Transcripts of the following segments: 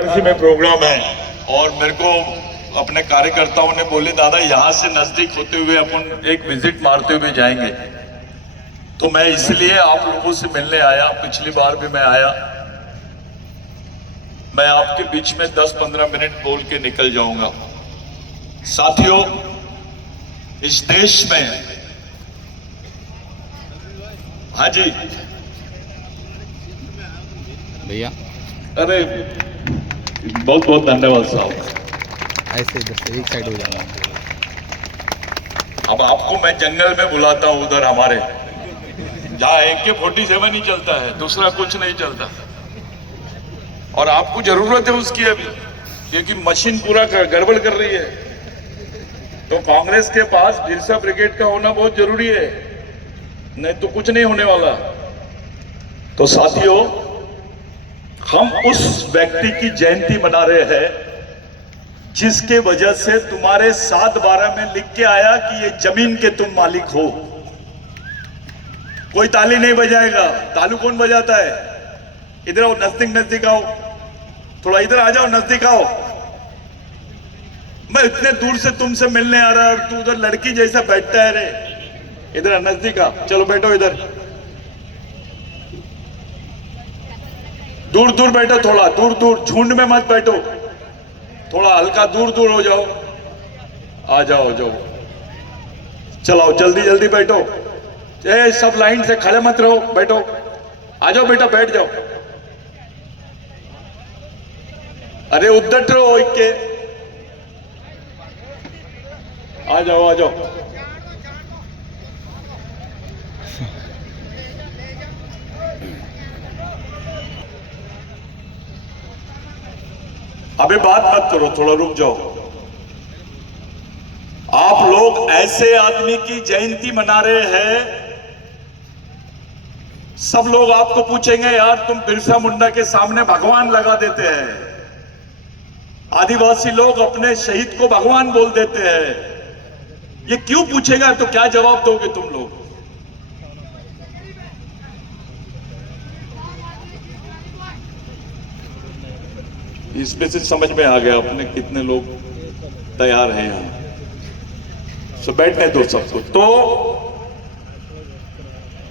वाराणसी में प्रोग्राम है और मेरे को अपने कार्यकर्ताओं ने बोले दादा यहाँ से नजदीक होते हुए अपन एक विजिट मारते हुए जाएंगे, तो मैं इसलिए आप लोगों से मिलने आया। पिछली बार भी मैं आया। मैं आपके बीच में 10-15 मिनट बोल के निकल जाऊंगा। साथियों, इस देश में, हाँ जी भैया, अरे बहुत बहुत धन्यवाद साहब। ऐसे इधर से एक साइड हो जाना। अब आपको मैं जंगल में बुलाता हूं, उधर हमारे जहां AK-47 ही चलता है, दूसरा कुछ नहीं चलता। और आपको जरूरत है उसकी अभी, क्योंकि मशीन पूरा गड़बड़ कर रही है। तो कांग्रेस के पास बिरसा ब्रिगेड का होना बहुत जरूरी है, नहीं तो कुछ नहीं होने वाला। तो साथियों, हम उस व्यक्ति की जयंती मना रहे हैं जिसके वजह से तुम्हारे 7/12 में लिख के आया कि ये जमीन के तुम मालिक हो। कोई ताली नहीं बजाएगा। तालू कौन बजाता है? इधर आओ, नजदीक आओ, थोड़ा इधर आ जाओ, नजदीक आओ। मैं इतने दूर से तुमसे मिलने आ रहा और तू उधर लड़की जैसा बैठता है रे। इधर नजदीक आ, चलो बैठो इधर। दूर दूर बैठो, थोड़ा दूर दूर, झुंड में मत बैठो, थोड़ा हल्का दूर दूर हो जाओ। आ जाओ, जाओ, चलाओ, जल्दी जल्दी बैठो। ए, सब लाइन से खड़े मत रहो, बैठो। आ जाओ बेटा, बैठ जाओ। अरे उद्धट रहो के। आ जाओ, आ जाओ। अबे बात मत करो, थोड़ा रुक जाओ। आप लोग ऐसे आदमी की जयंती मना रहे हैं, सब लोग आपको पूछेंगे यार तुम बिरसा मुंडा के सामने भगवान लगा देते हैं। आदिवासी लोग अपने शहीद को भगवान बोल देते हैं। ये क्यों पूछेगा? तो क्या जवाब दोगे तुम लोग? इसमें से समझ में आ गया अपने कितने लोग तैयार हैं यहां। सो बैठने दो सबको। तो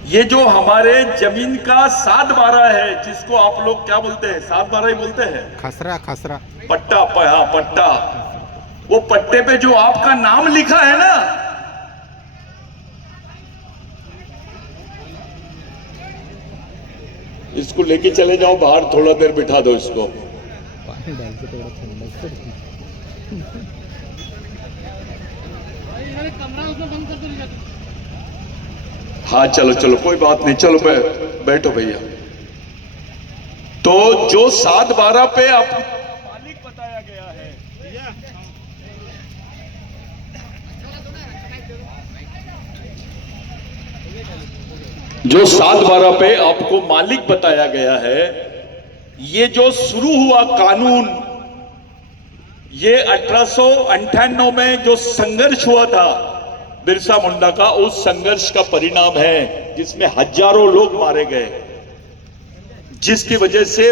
ये जो हमारे जमीन का 7/12 है, जिसको आप लोग क्या बोलते हैं? 7/12 ही बोलते हैं। खसरा, खसरा, पट्टा, हाँ पट्टा। वो पट्टे पे जो आपका नाम लिखा है ना, इसको लेके चले जाओ बाहर, थोड़ा देर बिठा दो इसको। पानी डाल के थोड़ा ठंडा कर। हाँ चलो चलो, कोई बात नहीं, चलो बैठो भैया। तो जो 7/12 पे आपको मालिक बताया गया है, जो 7/12 पे आपको मालिक बताया गया है, ये जो शुरू हुआ कानून, ये 1898 में जो संघर्ष हुआ था बिरसा मुंडा का, उस संघर्ष का परिणाम है जिसमें हजारों लोग मारे गए, जिसकी वजह से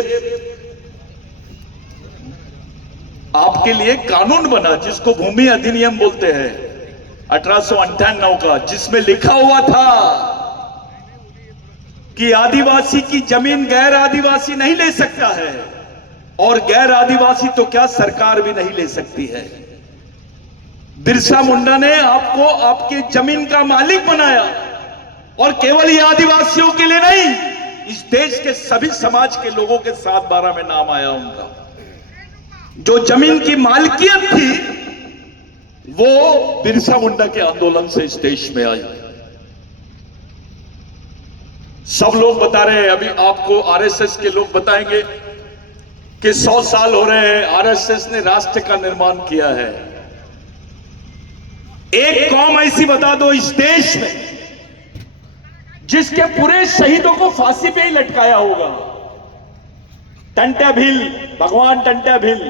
आपके लिए कानून बना जिसको भूमि अधिनियम बोलते हैं 1898 का, जिसमें लिखा हुआ था कि आदिवासी की जमीन गैर आदिवासी नहीं ले सकता है, और गैर आदिवासी तो क्या सरकार भी नहीं ले सकती है। बिरसा मुंडा ने आपको आपके जमीन का मालिक बनाया, और केवल ये आदिवासियों के लिए नहीं, इस देश के सभी समाज के लोगों के 7/12 में नाम आया उनका। जो जमीन की मालिकियत थी वो बिरसा मुंडा के आंदोलन से इस देश में आई। सब लोग बता रहे हैं, अभी आपको RSS के लोग बताएंगे कि 100 साल हो रहे हैं RSS ने राष्ट्र का निर्माण किया है। एक कौम ऐसी बता दो इस देश में जिसके पूरे शहीदों को फांसी पे ही लटकाया होगा। टंट्या भील, भगवान टंट्या भील,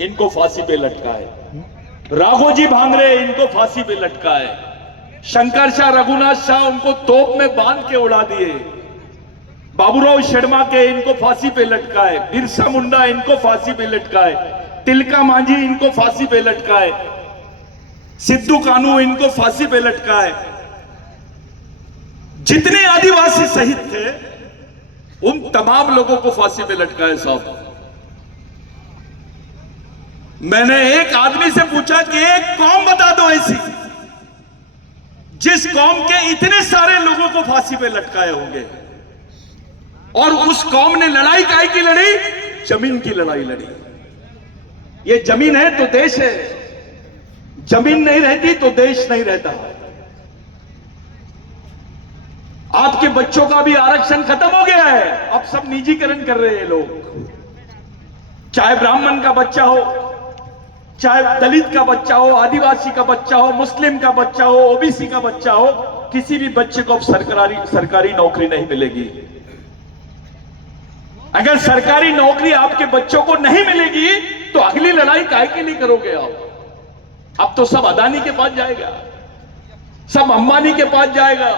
इनको फांसी पे लटकाए। राघोजी भांगरे, इनको फांसी पे लटकाए। शंकर शाह, रघुनाथ शाह, उनको तोप में बांध के उड़ा दिए। बाबूराव शर्मा के इनको फांसी पे लटकाए, बिरसा मुंडा इनको फांसी पे लटकाए, तिलका मांझी इनको फांसी पे लटकाए, सिद्धू कानू इनको फांसी पे लटकाए। जितने आदिवासी शहीद थे उन तमाम लोगों को फांसी पे लटकाए साहब। मैंने एक आदमी से पूछा कि एक कौम बता दो ऐसी जिस कौम के इतने सारे लोगों को फांसी पे लटकाए होंगे, और उस कौम ने लड़ाई काहे की लड़ी? जमीन की लड़ाई लड़ी। ये जमीन है तो देश है, जमीन नहीं रहती तो देश नहीं रहता। आपके बच्चों का भी आरक्षण खत्म हो गया है, अब सब निजीकरण कर रहे हैं लोग। चाहे ब्राह्मण का बच्चा हो, चाहे दलित का बच्चा हो, आदिवासी का बच्चा हो, मुस्लिम का बच्चा हो, ओबीसी का बच्चा हो, किसी भी बच्चे को अब सरकारी नौकरी नहीं मिलेगी। अगर सरकारी नौकरी आपके बच्चों को नहीं मिलेगी तो अगली लड़ाई काहे के लिए करोगे आप? अब तो सब अदानी के पास जाएगा, सब अंबानी के पास जाएगा।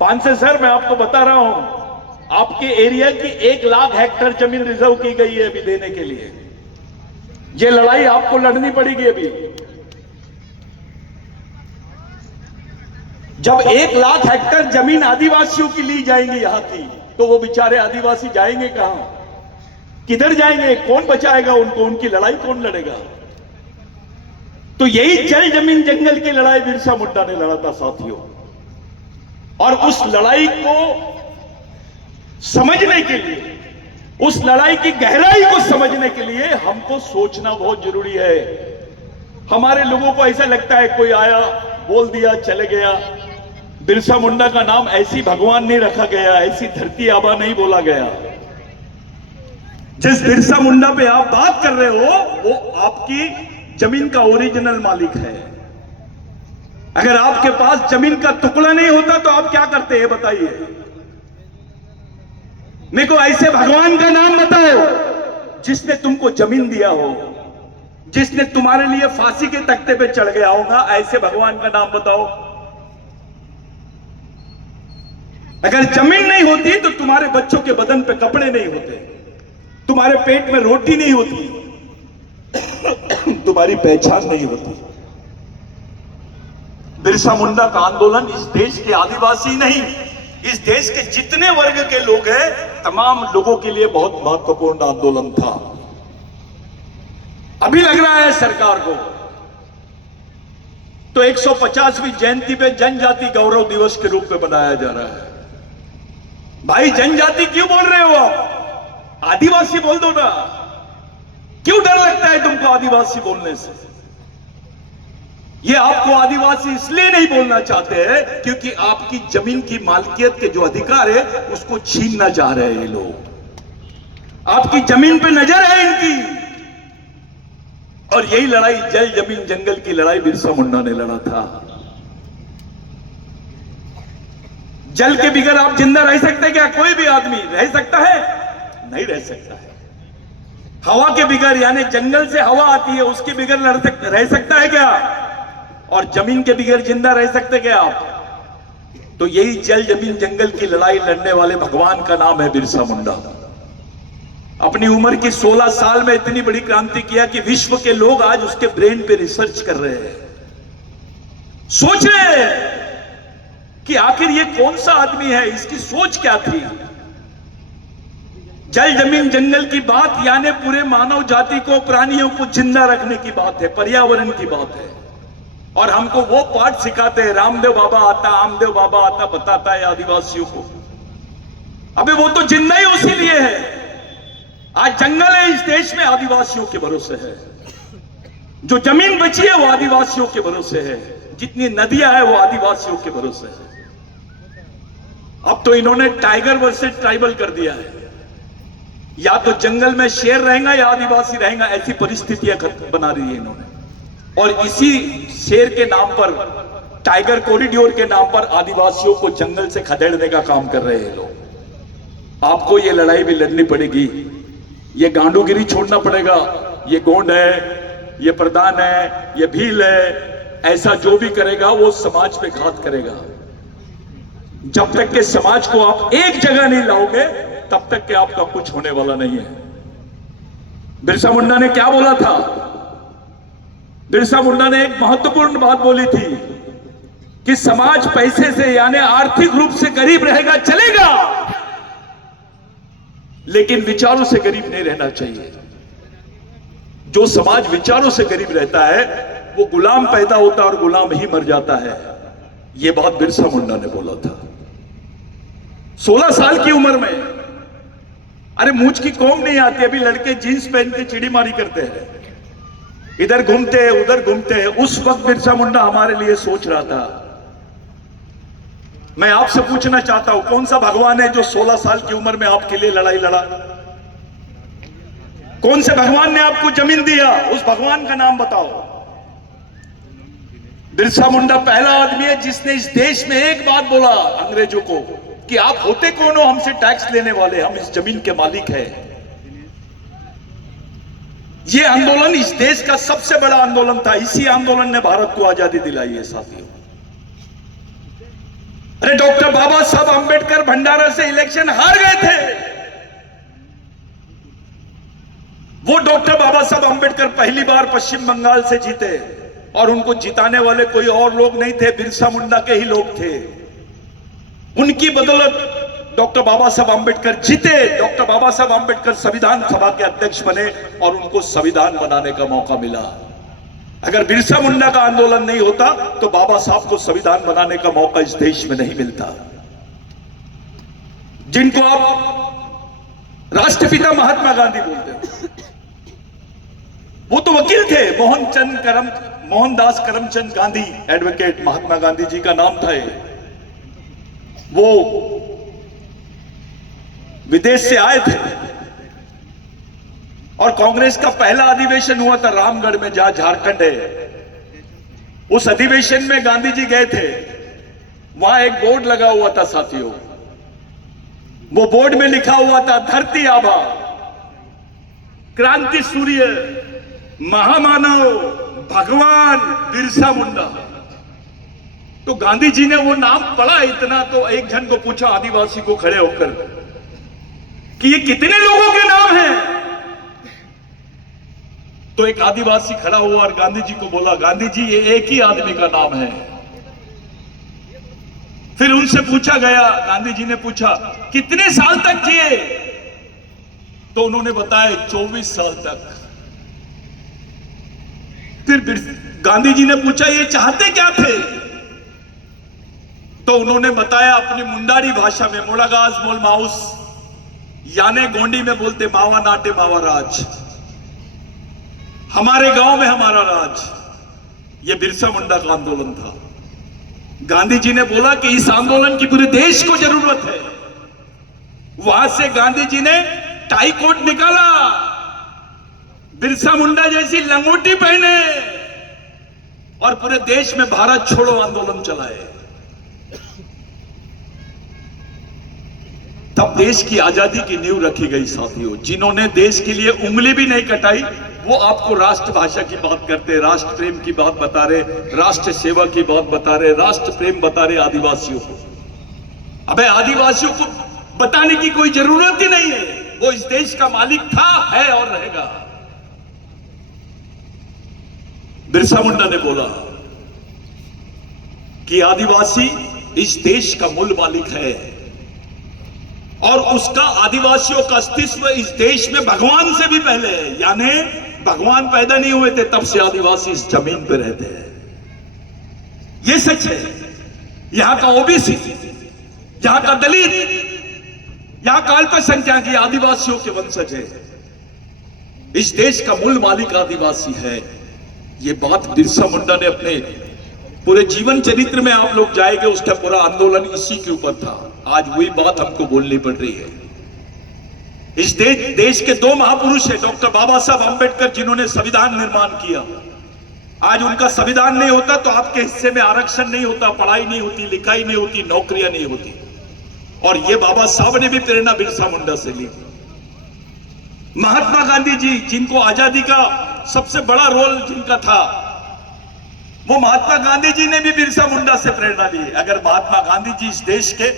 500 सर, मैं आपको बता रहा हूं, आपके एरिया की 1 लाख हेक्टेयर जमीन रिजर्व की गई है अभी देने के लिए। ये लड़ाई आपको लड़नी पड़ेगी अभी। जब 1 लाख हेक्टेयर जमीन आदिवासियों की ली जाएंगी यहां की, तो वो बेचारे आदिवासी जाएंगे कहां? किधर जाएंगे? कौन बचाएगा उनको? उनकी लड़ाई कौन लड़ेगा? तो यही जल जमीन जंगल की लड़ाई बिरसा मुंडा ने लड़ा था साथियों। और उस लड़ाई को समझने के लिए, उस लड़ाई की गहराई को समझने के लिए हमको सोचना बहुत जरूरी है। हमारे लोगों को ऐसा लगता है कोई आया, बोल दिया, चले गया। बिरसा मुंडा का नाम ऐसी भगवान नहीं रखा गया, ऐसी धरती आबा नहीं बोला गया। जिस बिरसा मुंडा पे आप बात कर रहे हो वो आपकी जमीन का ओरिजिनल मालिक है। अगर आपके पास जमीन का टुकड़ा नहीं होता तो आप क्या करते हैं बताइए? मेरे को ऐसे भगवान का नाम बताओ जिसने तुमको जमीन दिया हो, जिसने तुम्हारे लिए फांसी के तख्ते पे चढ़ गया होगा, ऐसे भगवान का नाम बताओ। अगर जमीन नहीं होती तो तुम्हारे बच्चों के बदन पे कपड़े नहीं होते, तुम्हारे पेट में रोटी नहीं होती, तुम्हारी पहचान नहीं होती। बिरसा मुंडा का आंदोलन इस देश के आदिवासी नहीं, इस देश के जितने वर्ग के लोग हैं तमाम लोगों के लिए बहुत महत्वपूर्ण आंदोलन था। अभी लग रहा है सरकार को तो 150वीं जयंती पे जनजाति गौरव दिवस के रूप में मनाया जा रहा है। भाई जनजाति क्यों बोल रहे हो आप? आदिवासी बोल दो ना। क्यों डर लगता है तुमको आदिवासी बोलने से? ये आपको आदिवासी इसलिए नहीं बोलना चाहते हैं क्योंकि आपकी जमीन की मालकियत के जो अधिकार है उसको छीनना चाह रहे हैं ये लोग। आपकी जमीन पे नजर है इनकी। और यही लड़ाई जल जमीन जंगल की लड़ाई बिरसा मुंडा ने लड़ा था। जल के बिगर आप जिंदा रह सकते हैं क्या? कोई भी आदमी रह सकता है? नहीं रह सकता है। हवा के बिगर, यानी जंगल से हवा आती है, उसके बिगर रह सकता है क्या? और जमीन के बिगर जिंदा रह सकते क्या आप? तो यही जल जमीन जंगल की लड़ाई लड़ने वाले भगवान का नाम है बिरसा मुंडा। अपनी उम्र की 16 साल में इतनी बड़ी क्रांति किया कि विश्व के लोग आज उसके ब्रेन पे रिसर्च कर रहे हैं, सोच रहे हैं कि आखिर ये कौन सा आदमी है, इसकी सोच क्या थी। जल जमीन जंगल की बात यानी पूरे मानव जाति को, प्राणियों को जिंदा रखने की बात है, पर्यावरण की बात है। और हमको वो पाठ सिखाते हैं, रामदेव बाबा आता, आमदेव बाबा आता, बताता है आदिवासियों को। अबे वो तो जिंदा ही उसी लिए है। आज जंगल है इस देश में, आदिवासियों के भरोसे है। जो जमीन बची है वो आदिवासियों के भरोसे है। जितनी नदियां है वो आदिवासियों के भरोसे है। अब तो इन्होंने टाइगर वर्सेस ट्राइबल कर दिया है। या तो जंगल में शेर रहेगा या आदिवासी रहेगा, ऐसी परिस्थितियां बना रही है इन्होंने। और इसी शेर के नाम पर, टाइगर कॉरिडोर के नाम पर आदिवासियों को जंगल से खदेड़ने का काम कर रहे हैं लोग। आपको ये लड़ाई भी लड़नी पड़ेगी। ये गांडूगिरी छोड़ना पड़ेगा। ये गोंड है, ये प्रधान है, ये भील है, ऐसा जो भी करेगा वो समाज पे घात करेगा। जब तक के समाज को आप एक जगह नहीं लाओगे तब तक के आपका कुछ होने वाला नहीं है। बिरसा मुंडा ने क्या बोला था? बिरसा मुंडा ने एक महत्वपूर्ण बात बोली थी कि समाज पैसे से यानी आर्थिक रूप से गरीब रहेगा चलेगा, लेकिन विचारों से गरीब नहीं रहना चाहिए। जो समाज विचारों से गरीब रहता है वो गुलाम पैदा होता है और गुलाम ही मर जाता है। यह बात बिरसा मुंडा ने बोला था 16 साल की उम्र में। अरे मूंछ की कोम नहीं आती, अभी लड़के जींस पहन के चिड़ीमारी करते हैं, इधर घूमते हैं उधर घूमते हैं। उस वक्त बिरसा मुंडा हमारे लिए सोच रहा था। मैं आपसे पूछना चाहता हूं, कौन सा भगवान है जो 16 साल की उम्र में आपके लिए लड़ाई लड़ा? कौन से भगवान ने आपको जमीन दिया? उस भगवान का नाम बताओ। बिरसा मुंडा पहला आदमी है जिसने इस देश में एक बात बोला अंग्रेजों को कि आप होते कौन हो हमसे टैक्स लेने वाले, हम इस जमीन के मालिक हैं। यह आंदोलन इस देश का सबसे बड़ा आंदोलन था। इसी आंदोलन ने भारत को आजादी दिलाई है साथियों। अरे डॉक्टर बाबा साहब अंबेडकर भंडारा से इलेक्शन हार गए थे। वो डॉक्टर बाबा साहब अंबेडकर पहली बार पश्चिम बंगाल से जीते और उनको जिताने वाले कोई और लोग नहीं थे, बिरसा मुंडा के ही लोग थे। उनकी बदौलत डॉक्टर बाबा साहब अंबेडकर जीते। डॉक्टर बाबा साहब अंबेडकर संविधान सभा के अध्यक्ष बने और उनको संविधान बनाने का मौका मिला। अगर बिरसा मुंडा का आंदोलन नहीं होता तो बाबा साहब को संविधान बनाने का मौका इस देश में नहीं मिलता। जिनको आप राष्ट्रपिता महात्मा गांधी बोलते हैं, वो तो वकील थे। मोहनदास करमचंद गांधी, एडवोकेट महात्मा गांधी जी का नाम था। वो विदेश से आए थे और कांग्रेस का पहला अधिवेशन हुआ था रामगढ़ में, जहां झारखंड है। उस अधिवेशन में गांधी जी गए थे। वहां एक बोर्ड लगा हुआ था साथियों। वो बोर्ड में लिखा हुआ था धरती आबा, क्रांति सूर्य, महामानव, भगवान बिरसा मुंडा। तो गांधी जी ने वो नाम पढ़ा इतना, तो एक जन को पूछा आदिवासी को खड़े होकर कि ये कितने लोगों के नाम हैं? तो एक आदिवासी खड़ा हुआ और गांधी जी को बोला, गांधी जी ये एक ही आदमी का नाम है। फिर उनसे पूछा गया, गांधी जी ने पूछा कितने साल तक जिए? तो उन्होंने बताया 24 साल तक। फिर गांधी जी ने पूछा ये चाहते क्या थे? तो उन्होंने बताया अपनी मुंडारी भाषा में, मोड़ागाज मोल माउस, याने गोंडी में बोलते मावा नाटे मावा राज, हमारे गांव में हमारा राज। यह बिरसा मुंडा का आंदोलन था। गांधी जी ने बोला कि इस आंदोलन की पूरे देश को जरूरत है। वहां से गांधी जी ने टाई कोट निकाला, बिरसा मुंडा जैसी लंगोटी पहने और पूरे देश में भारत छोड़ो आंदोलन चलाए। तब देश की आजादी की नींव रखी गई साथियों। जिन्होंने देश के लिए उंगली भी नहीं कटाई वो आपको राष्ट्रभाषा की बात करते, राष्ट्र प्रेम की बात बता रहे, राष्ट्र सेवा की बात बता रहे, राष्ट्र प्रेम बता रहे आदिवासियों को। अबे आदिवासियों को बताने की कोई जरूरत ही नहीं है। वो इस देश का मालिक था, है और रहेगा। बिरसा मुंडा ने बोला कि आदिवासी इस देश का मूल मालिक है और उसका आदिवासियों का अस्तित्व इस देश में भगवान से भी पहले है। यानी भगवान पैदा नहीं हुए थे तब से आदिवासी इस जमीन पे रहते हैं। यह सच है। यहां का ओबीसी, यहां का दलित, यहां का अल्पसंख्यक ये आदिवासियों के वंशज है। इस देश का मूल मालिक आदिवासी है। ये बात बिरसा मुंडा ने अपने पूरे जीवन चरित्र में, आप लोग जाएंगे उसका पूरा आंदोलन इसी के ऊपर था। आज वही बात हमको बोलनी पड़ रही है। इस देश के दो महापुरुष है, डॉक्टर बाबा साहब अंबेडकर जिन्होंने संविधान निर्माण किया। आज उनका संविधान नहीं होता तो आपके हिस्से में आरक्षण नहीं होता, पढ़ाई नहीं होती, लिखाई नहीं होती, नौकरियां नहीं होती। और ये बाबा साहब ने भी प्रेरणा बिरसा मुंडा से ली। महात्मा गांधी जी जिनको आजादी का सबसे बड़ा रोल जिनका था, वो महात्मा गांधी जी ने भी बिरसा मुंडा से प्रेरणा ली। अगर महात्मा गांधी जी इस देश के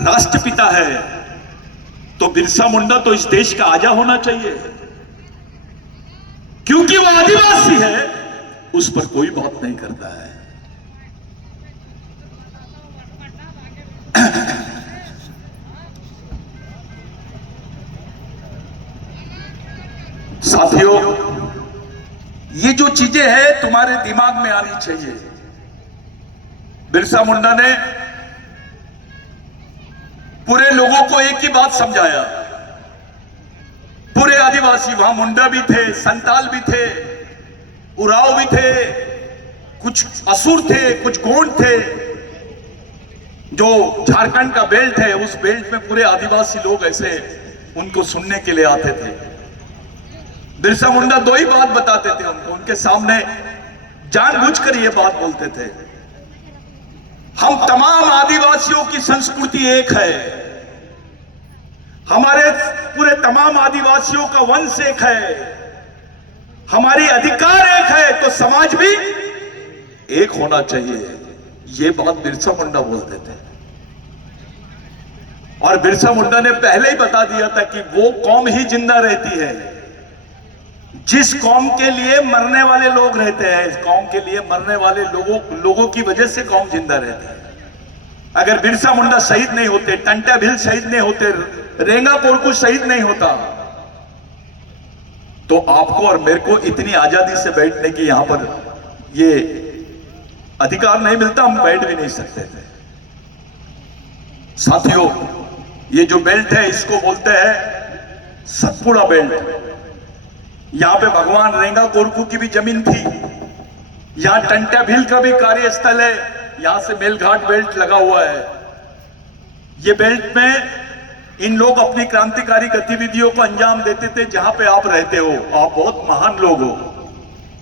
राष्ट्रपिता है तो बिरसा मुंडा तो इस देश का आजा होना चाहिए, क्योंकि वो आदिवासी है, उस पर कोई बात नहीं करता है। साथियों, ये जो चीजें हैं तुम्हारे दिमाग में आनी चाहिए। बिरसा मुंडा ने पूरे लोगों को एक ही बात समझाया। पूरे आदिवासी, वहां मुंडा भी थे, संताल भी थे, उराव भी थे, कुछ असुर थे, कुछ गोंड थे। जो झारखंड का बेल्ट है, उस बेल्ट में पूरे आदिवासी लोग ऐसे उनको सुनने के लिए आते थे। बिरसा मुंडा दो ही बात बताते थे उनको, उनके सामने जानबूझकर ये बात बोलते थे, हम तमाम आदिवासियों की संस्कृति एक है, हमारे पूरे तमाम आदिवासियों का वंश एक है, हमारी अधिकार एक है, तो समाज भी एक होना चाहिए। ये बात बिरसा मुंडा बोलते थे। और बिरसा मुंडा ने पहले ही बता दिया था कि वो कौम ही जिंदा रहती है जिस कौम के लिए मरने वाले लोग रहते हैं। इस कौम के लिए मरने वाले लोगों की वजह से कौम जिंदा रहती है। अगर बिरसा मुंडा शहीद नहीं होते, टंटा भील शहीद नहीं होते, रेंगा कोरकू शहीद नहीं होता, तो आपको और मेरे को इतनी आजादी से बैठने की यहां पर ये अधिकार नहीं मिलता, हम बैठ भी नहीं सकते थे। साथियों, ये जो बेल्ट है इसको बोलते हैं सतपुड़ा बेल्ट। यहां पे भगवान रेंगा कोरकू की भी जमीन थी, यहां टंटा भील का भी कार्यस्थल है, यहां से मेलघाट बेल्ट लगा हुआ है। ये बेल्ट में इन लोग अपनी क्रांतिकारी गतिविधियों को अंजाम देते थे। जहां पे आप रहते हो, आप बहुत महान लोग हो,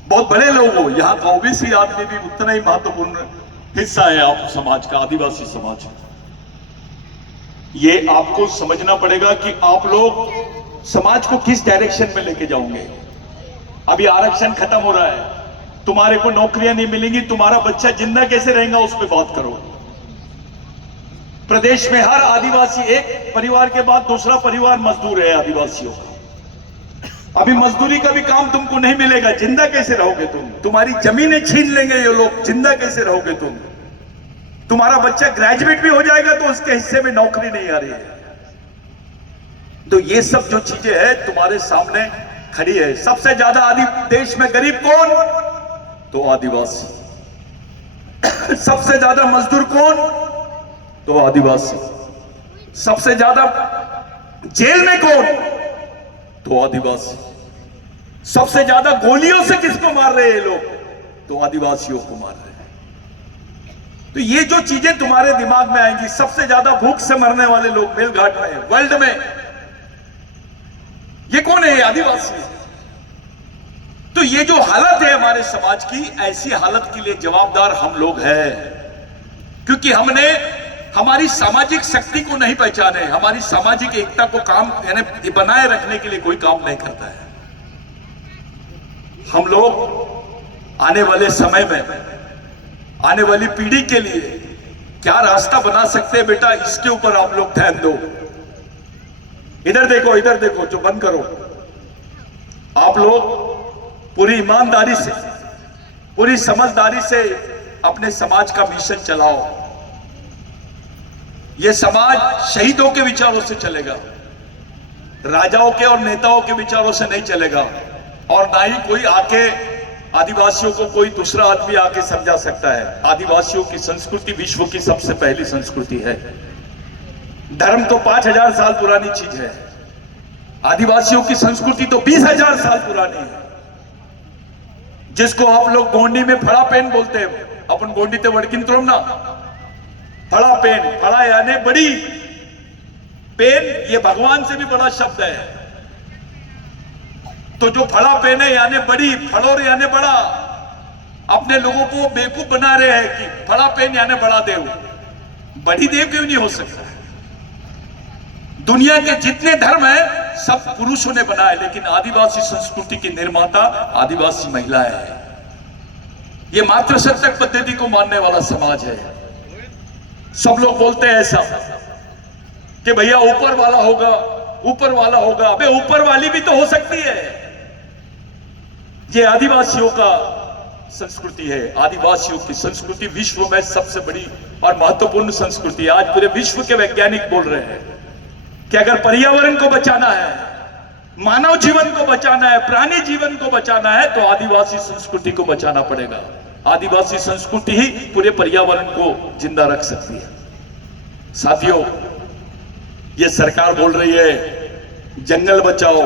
बहुत बड़े लोग हो, यहाँ का ओबीसी आदमी भी उतना ही महत्वपूर्ण हिस्सा है आप समाज का, आदिवासी समाज। ये आपको समझना पड़ेगा कि आप लोग समाज को किस डायरेक्शन में लेके जाओगे। अभी आरक्षण खत्म हो रहा है, तुम्हारे को नौकरियां नहीं मिलेंगी, तुम्हारा बच्चा जिंदा कैसे रहेगा उस पर बात करो। प्रदेश में हर आदिवासी, एक परिवार के बाद दूसरा परिवार मजदूर है आदिवासियों का। अभी मजदूरी का भी काम तुमको नहीं मिलेगा, जिंदा कैसे रहोगे तुम? तुम्हारी जमीनें छीन लेंगे ये लोग, जिंदा कैसे रहोगे तुम? तुम्हारा बच्चा ग्रेजुएट भी हो जाएगा तो उसके हिस्से में नौकरी नहीं आ रही है। तो ये सब जो चीजें हैं तुम्हारे सामने खड़ी है। सबसे ज्यादा देश में गरीब कौन? तो आदिवासी। सबसे ज्यादा मजदूर कौन? तो आदिवासी। सबसे ज्यादा जेल में कौन? तो आदिवासी। सबसे ज्यादा गोलियों से किसको मार रहे हैं ये लोग? तो आदिवासियों को मार रहे हैं। तो ये जो चीजें तुम्हारे दिमाग में आएंगी, सबसे ज्यादा भूख से मरने वाले लोग मेलघाट में, वर्ल्ड में, ये कौन है? आदिवासी। तो ये जो हालत है हमारे समाज की, ऐसी हालत के लिए जवाबदार हम लोग हैं, क्योंकि हमने हमारी सामाजिक शक्ति को नहीं पहचाने, हमारी सामाजिक एकता को काम यानी बनाए रखने के लिए कोई काम नहीं करता है। हम लोग आने वाले समय में, आने वाली पीढ़ी के लिए क्या रास्ता बना सकते हैं बेटा, इसके ऊपर आप लोग ध्यान दो। इधर देखो, इधर देखो, जो बंद करो। आप लोग पूरी ईमानदारी से, पूरी समझदारी से अपने समाज का मिशन चलाओ। यह समाज शहीदों के विचारों से चलेगा, राजाओं के और नेताओं के विचारों से नहीं चलेगा, और ना ही कोई आके आदिवासियों को कोई दूसरा आदमी आके समझा सकता है। आदिवासियों की संस्कृति विश्व की सबसे पहली संस्कृति है। धर्म तो 5000 साल पुरानी चीज है, आदिवासियों की संस्कृति तो 20,000 साल पुरानी है। जिसको आप लोग गोंडी में फड़ा पेन बोलते हैं, अपन गोंडी ते वड़किन त्रोम ना, फड़ा पेन, फड़ा यानी बड़ी, पेन ये भगवान से भी बड़ा शब्द है। तो जो फड़ा पेन है यानी बड़ी, फड़ोर यानी बड़ा। अपने लोगों को बेवकूफ बना रहे हैं कि फड़ा पेन यानी बड़ा देव। बड़ी देव क्यों नहीं हो सकता? दुनिया के जितने धर्म हैं सब पुरुषों ने बनाया, लेकिन आदिवासी संस्कृति की निर्माता आदिवासी महिलाएं हैं। ये मातृसत्तक पद्धति को मानने वाला समाज है। सब लोग बोलते हैं ऐसा कि भैया ऊपर वाला होगा, ऊपर वाला होगा। अबे ऊपर वाली भी तो हो सकती है। ये आदिवासियों का संस्कृति है। आदिवासियों की संस्कृति विश्व में सबसे बड़ी और महत्वपूर्ण संस्कृति है। आज पूरे विश्व के वैज्ञानिक बोल रहे हैं कि अगर पर्यावरण को बचाना है, मानव जीवन को बचाना है, प्राणी जीवन को बचाना है, तो आदिवासी संस्कृति को बचाना पड़ेगा। आदिवासी संस्कृति ही पूरे पर्यावरण को जिंदा रख सकती है। साथियों, ये सरकार बोल रही है जंगल बचाओ,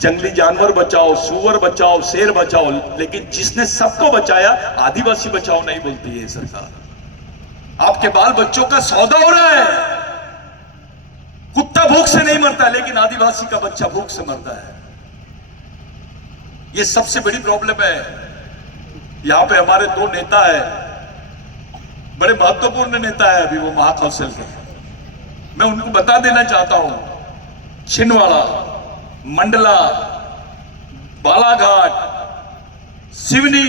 जंगली जानवर बचाओ, सुअर बचाओ, शेर बचाओ, लेकिन जिसने सबको बचाया आदिवासी बचाओ नहीं बोलती है सरकार। आपके बाल बच्चों का सौदा हो रहा है। कुत्ता भूख से नहीं मरता, लेकिन आदिवासी का बच्चा भूख से मरता है। यह सबसे बड़ी प्रॉब्लम है। यहां पे हमारे दो नेता है, बड़े महत्वपूर्ण नेता है अभी वो महाकौशल के। मैं उनको बता देना चाहता हूं, छिंदवाड़ा, मंडला, बालाघाट, सिवनी,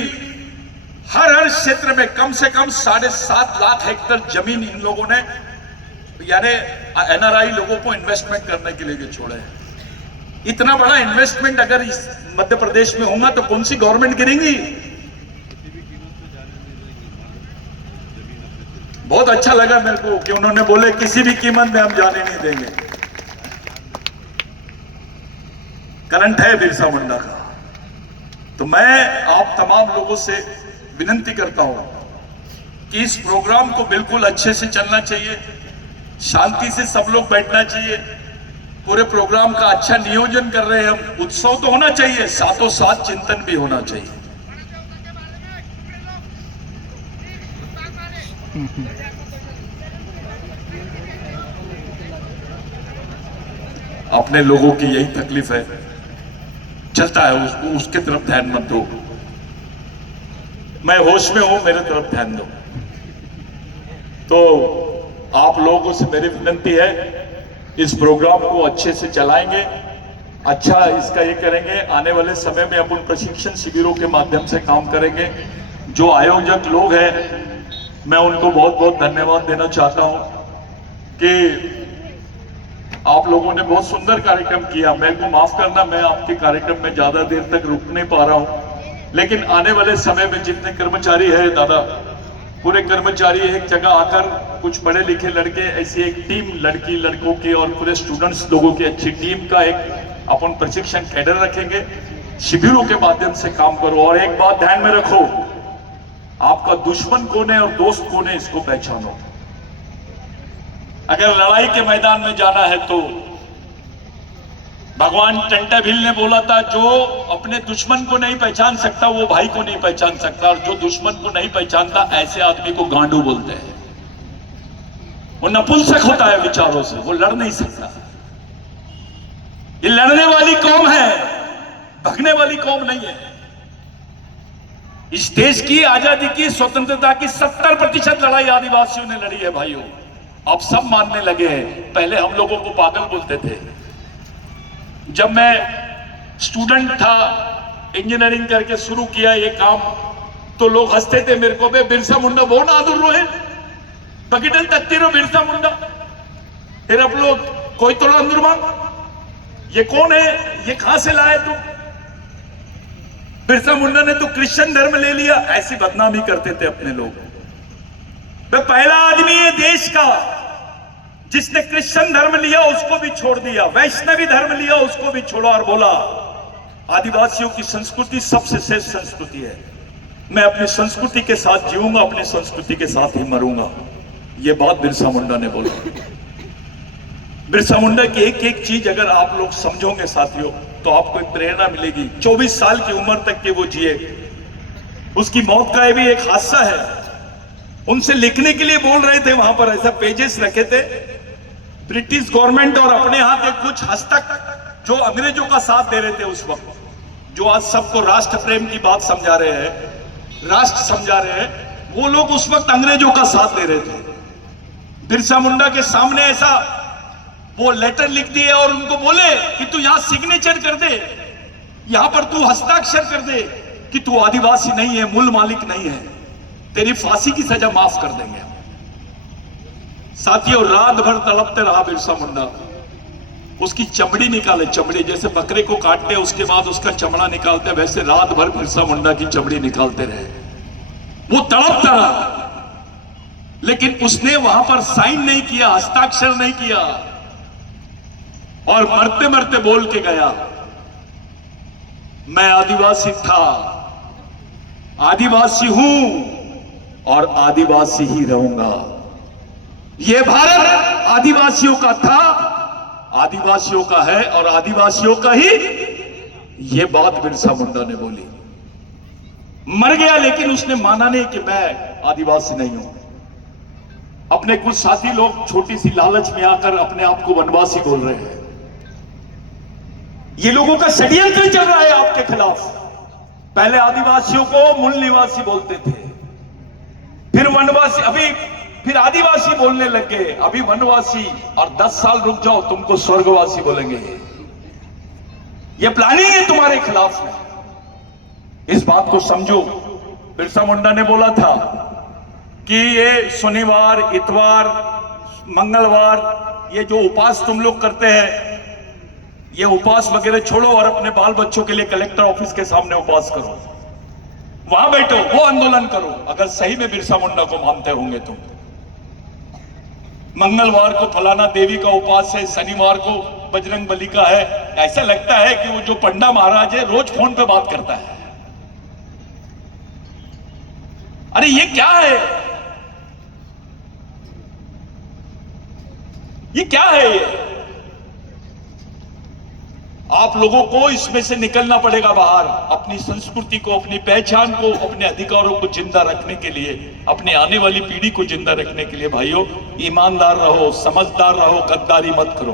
हर क्षेत्र में कम से कम 7.5 लाख हेक्टेयर जमीन इन लोगों ने यानी एनआरआई लोगों को इन्वेस्टमेंट करने के लिए छोड़े हैं। इतना बड़ा इन्वेस्टमेंट अगर इस मध्य प्रदेश में होगा तो कौन सी गवर्नमेंट गिरेंगी? बहुत अच्छा लगा मेरे को कि उन्होंने बोले किसी भी कीमत में हम जाने नहीं देंगे। करंट है बिरसा मुंडा का। तो मैं आप तमाम लोगों से विनती करता हूं कि इस प्रोग्राम को बिल्कुल अच्छे से चलना चाहिए, शांति से सब लोग बैठना चाहिए। पूरे प्रोग्राम का अच्छा नियोजन कर रहे हैं हम। उत्सव तो होना चाहिए, साथों साथ चिंतन भी होना चाहिए। अपने लोगों की यही तकलीफ है, चलता है, उसके तरफ ध्यान मत दो। मैं होश में हूं, मेरे तरफ ध्यान दो। तो आप लोगों से मेरी विनती है, इस प्रोग्राम को अच्छे से चलाएंगे, अच्छा इसका ये करेंगे। आने वाले समय में अपन प्रशिक्षण शिविरों के माध्यम से काम करेंगे। जो आयोजक लोग हैं, मैं उनको बहुत बहुत धन्यवाद देना चाहता हूं कि आप लोगों ने बहुत सुंदर कार्यक्रम किया। मेरे को माफ करना, मैं आपके कार्यक्रम में ज्यादा देर तक रुक नहीं पा रहा हूं, लेकिन आने वाले समय में जितने कर्मचारी है दादा, पूरे कर्मचारी एक जगह आकर, कुछ पढ़े लिखे लड़के, ऐसी एक टीम लड़की लड़कों की और पूरे स्टूडेंट्स लोगों की अच्छी टीम का एक अपन प्रशिक्षण कैडर रखेंगे। शिविरों के माध्यम से काम करो। और एक बात ध्यान में रखो, आपका दुश्मन कौन है और दोस्त कौन है, इसको पहचानो। अगर लड़ाई के मैदान में जाना है तो भगवान टंटा भील ने बोला था, जो अपने दुश्मन को नहीं पहचान सकता वो भाई को नहीं पहचान सकता, और जो दुश्मन को नहीं पहचानता ऐसे आदमी को गांडू बोलते हैं। वो नपुंसक होता है विचारों से, वो लड़ नहीं सकता। ये लड़ने वाली कौम है, भगने वाली कौम नहीं है। इस देश की आजादी की, स्वतंत्रता की 70% लड़ाई आदिवासियों ने लड़ी है भाइयों। अब सब मानने लगे हैं। पहले हम लोगों को पागल बोलते थे। जब मैं स्टूडेंट था, इंजीनियरिंग करके शुरू किया ये काम, तो लोग हंसते थे मेरे को, बे बिरसा मुंडा बहुत आदुर रो है, बकीटल तकती रो बिरसा मुंडा। फिर अब लोग कोई तो अंदुरमा, ये कौन है, ये कहां से लाए तुम? बिरसा मुंडा ने तो क्रिश्चियन धर्म ले लिया, ऐसी बदनामी करते थे अपने लोग। वह पहला आदमी है देश का जिसने क्रिश्चियन धर्म लिया, उसको भी छोड़ दिया, वैष्णवी धर्म लिया, उसको भी छोड़ा, और बोला आदिवासियों की संस्कृति सबसे श्रेष्ठ संस्कृति है। मैं अपनी संस्कृति के साथ जीऊंगा, अपनी संस्कृति के साथ ही मरूंगा। यह बात बिरसा मुंडा ने बोला। बिरसा मुंडा की एक एक चीज अगर आप लोग समझोगे साथियों, तो आपको एक प्रेरणा मिलेगी। 24 साल की उम्र तक के वो जिए। उसकी मौत का भी एक हादसा है। उनसे लिखने के लिए बोल रहे थे, वहां पर ऐसा पेजेस रखे थे, ब्रिटिश गवर्नमेंट और अपने यहां के कुछ हस्तक जो अंग्रेजों का साथ दे रहे थे उस वक्त, जो आज सबको राष्ट्र प्रेम की बात समझा रहे हैं, राष्ट्र समझा रहे हैं, वो लोग उस वक्त अंग्रेजों का साथ दे रहे थे। बिरसा मुंडा के सामने ऐसा वो लेटर लिख दिए और उनको बोले कि तू यहां सिग्नेचर कर दे, यहां पर तू हस्ताक्षर कर दे कि तू आदिवासी नहीं है, मूल मालिक नहीं है, तेरी फांसी की सजा माफ कर देंगे। साथियों, रात भर तड़पते रहा बिरसा मुंडा। उसकी चमड़ी निकाले, चमड़ी जैसे बकरे को काटते उसके बाद उसका चमड़ा निकालते, वैसे रात भर बिरसा मुंडा की चमड़ी निकालते रहे। वो तड़पता रहा, लेकिन उसने वहां पर साइन नहीं किया, हस्ताक्षर नहीं किया, और मरते मरते बोल के गया, मैं आदिवासी था, आदिवासी हूं और आदिवासी ही रहूंगा। यह भारत आदिवासियों का था, आदिवासियों का है और आदिवासियों का ही। यह बात बिरसा मुंडा ने बोली। मर गया, लेकिन उसने माना नहीं कि मैं आदिवासी नहीं हूं। अपने कुछ साथी लोग छोटी सी लालच में आकर अपने आप को वनवासी बोल रहे हैं। ये लोगों का षड्यंत्र चल रहा है आपके खिलाफ। पहले आदिवासियों को मूल निवासी बोलते थे, फिर वनवासी, अभी फिर आदिवासी बोलने लग गए, अभी वनवासी, और 10 साल रुक जाओ तुमको स्वर्गवासी बोलेंगे। ये प्लानिंग है तुम्हारे खिलाफ में। इस बात को समझो। बिरसा मुंडा ने बोला था कि ये शनिवार, इतवार, मंगलवार, ये जो उपवास तुम लोग करते हैं, ये उपवास वगैरह छोड़ो और अपने बाल बच्चों के लिए कलेक्टर ऑफिस के सामने उपवास करो, वहां बैठो, वो आंदोलन करो, अगर सही में बिरसा मुंडा को मानते होंगे तुम। मंगलवार को फलाना देवी का उपवास है, शनिवार को बजरंग बली का है। ऐसा लगता है कि वो जो पंडा महाराज है रोज फोन पे बात करता है। अरे ये क्या है, ये क्या है ये? आप लोगों को इसमें से निकलना पड़ेगा बाहर, अपनी संस्कृति को, अपनी पहचान को, अपने अधिकारों को जिंदा रखने के लिए, अपने आने वाली पीढ़ी को जिंदा रखने के लिए। भाइयों, ईमानदार रहो, समझदार रहो, गद्दारी मत करो।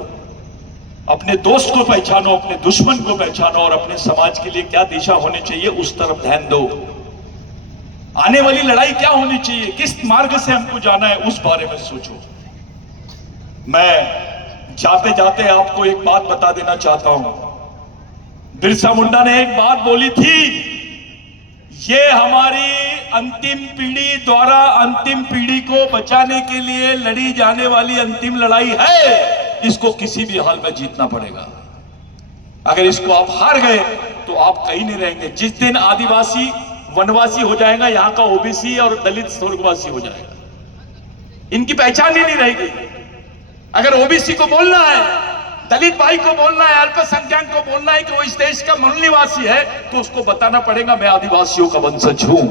अपने दोस्त को पहचानो, अपने दुश्मन को पहचानो, और अपने समाज के लिए क्या दिशा होनी चाहिए उस तरफ ध्यान दो। आने वाली लड़ाई क्या होनी चाहिए, किस मार्ग से हमको जाना है, उस बारे में सोचो। मैं जाते जाते आपको एक बात बता देना चाहता हूं। बिरसा मुंडा ने एक बात बोली थी, ये हमारी अंतिम पीढ़ी द्वारा अंतिम पीढ़ी को बचाने के लिए लड़ी जाने वाली अंतिम लड़ाई है। इसको किसी भी हाल में जीतना पड़ेगा। अगर इसको आप हार गए तो आप कहीं नहीं रहेंगे। जिस दिन आदिवासी वनवासी हो जाएगा, यहां का ओबीसी और दलित स्वर्गवासी हो जाएगा, इनकी पहचान ही नहीं रहेगी। अगर ओबीसी को बोलना है, दलित भाई को बोलना है, अल्पसंख्यक को बोलना है कि वो इस देश का मूल निवासी है, तो उसको बताना पड़ेगा मैं आदिवासियों का वंशज हूं।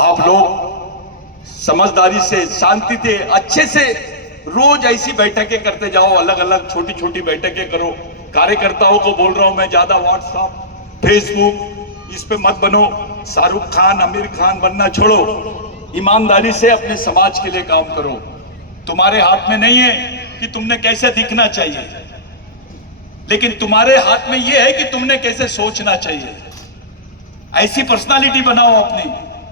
आप लोग समझदारी से, शांति से, अच्छे से रोज ऐसी बैठकें करते जाओ, अलग अलग छोटी छोटी बैठकें करो। कार्यकर्ताओं को बोल रहा हूं मैं, ज्यादा व्हाट्सएप, फेसबुक इस पे मत बनो। शाहरुख खान, आमिर खान बनना छोड़ो। ईमानदारी से अपने समाज के लिए काम करो। तुम्हारे हाथ में नहीं है कि तुमने कैसे दिखना चाहिए, लेकिन तुम्हारे हाथ में यह है कि तुमने कैसे सोचना चाहिए। ऐसी पर्सनालिटी बनाओ अपनी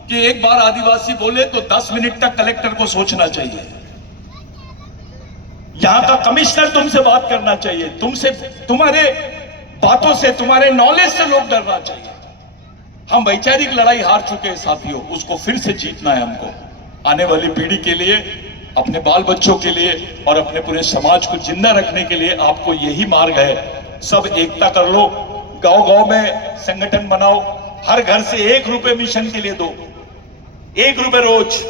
कि एक बार आदिवासी बोले तो 10 मिनट तक कलेक्टर को सोचना चाहिए, यहां का कमिश्नर तुमसे बात करना चाहिए, तुमसे, तुम्हारे बातों से, तुम्हारे नॉलेज से लोग डरना चाहिए। हम वैचारिक लड़ाई हार चुके हैं साथियों, उसको फिर से जीतना है हमको। आने वाली पीढ़ी के लिए, अपने बाल बच्चों के लिए और अपने पूरे समाज को जिंदा रखने के लिए आपको यही मार्ग है। सब एकता कर लो, गांव गांव में संगठन बनाओ, हर घर से 1 रुपए मिशन के लिए दो, 1 रुपए रोज।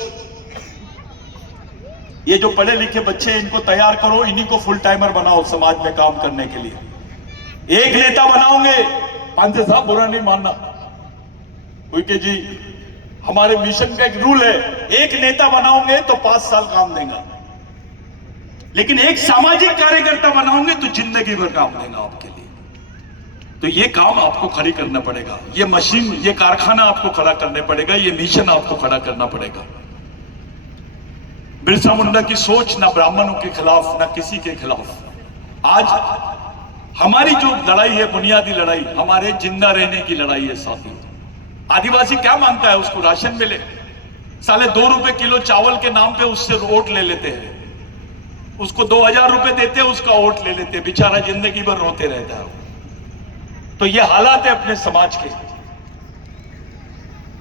ये जो पढ़े लिखे बच्चे, इनको तैयार करो, इन्हीं को फुल टाइमर बनाओ समाज में काम करने के लिए। एक नेता बनाओगे, पांचे साहब बुरा नहीं मानना, उइके जी, हमारे मिशन का एक रूल है, एक नेता बनाओगे तो 5 साल काम देगा, लेकिन एक सामाजिक कार्यकर्ता बनाओगे तो जिंदगी भर काम देगा आपके लिए। तो ये काम आपको खड़ी करना पड़ेगा, ये मशीन, ये कारखाना आपको खड़ा करने पड़ेगा, ये मिशन आपको खड़ा करना पड़ेगा। बिरसा मुंडा की सोच ना ब्राह्मणों के खिलाफ, ना किसी के खिलाफ। आज हमारी जो लड़ाई है, बुनियादी लड़ाई, हमारे जिंदा रहने की लड़ाई है साथियों। आदिवासी क्या मांगता है? उसको राशन मिले, साले 2 रुपए किलो चावल के नाम पे उससे वोट ले लेते हैं, उसको 2000 रुपए देते हैं, उसका वोट ले लेते हैं, बेचारा जिंदगी भर रोते रहता है। तो ये हालात है अपने समाज के।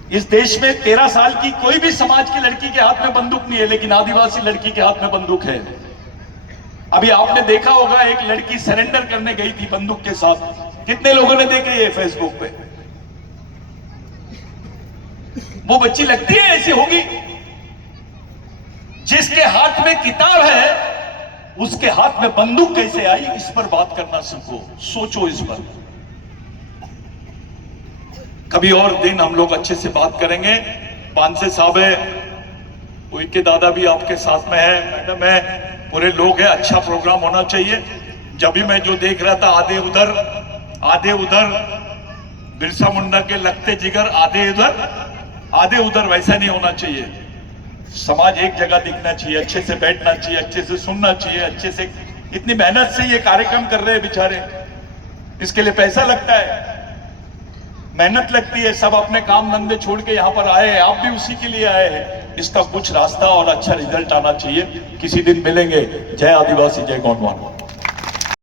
इस देश में 13 साल की कोई भी समाज की लड़की के हाथ में बंदूक नहीं है, लेकिन आदिवासी लड़की के हाथ में बंदूक है। अभी आपने देखा होगा एक लड़की सरेंडर करने गई थी बंदूक के साथ, कितने लोगों ने देखी है फेसबुक पे? वो बच्ची लगती है ऐसी होगी? जिसके हाथ में किताब है उसके हाथ में बंदूक कैसे आई? इस पर बात करना सीखो, सोचो इस पर। कभी और दिन हम लोग अच्छे से बात करेंगे। पांसे साहब है, उनके दादा भी आपके साथ में है, मैडम है, पूरे लोग हैं। अच्छा प्रोग्राम होना चाहिए। जब भी मैं जो देख रहा था, आधे उधर बिरसा मुंडा के लगते जिगर, आधे उधर, वैसा नहीं होना चाहिए। समाज एक जगह दिखना चाहिए, अच्छे से बैठना चाहिए, अच्छे से सुनना चाहिए, अच्छे से। इतनी मेहनत से ये कार्यक्रम कर रहे हैं बेचारे, इसके लिए पैसा लगता है, मेहनत लगती है। सब अपने काम धंधे छोड़ के यहाँ पर आए हैं, आप भी उसी के लिए आए हैं। इसका कुछ रास्ता और अच्छा रिजल्ट आना चाहिए। किसी दिन मिलेंगे। जय आदिवासी, जय गोंडवाना।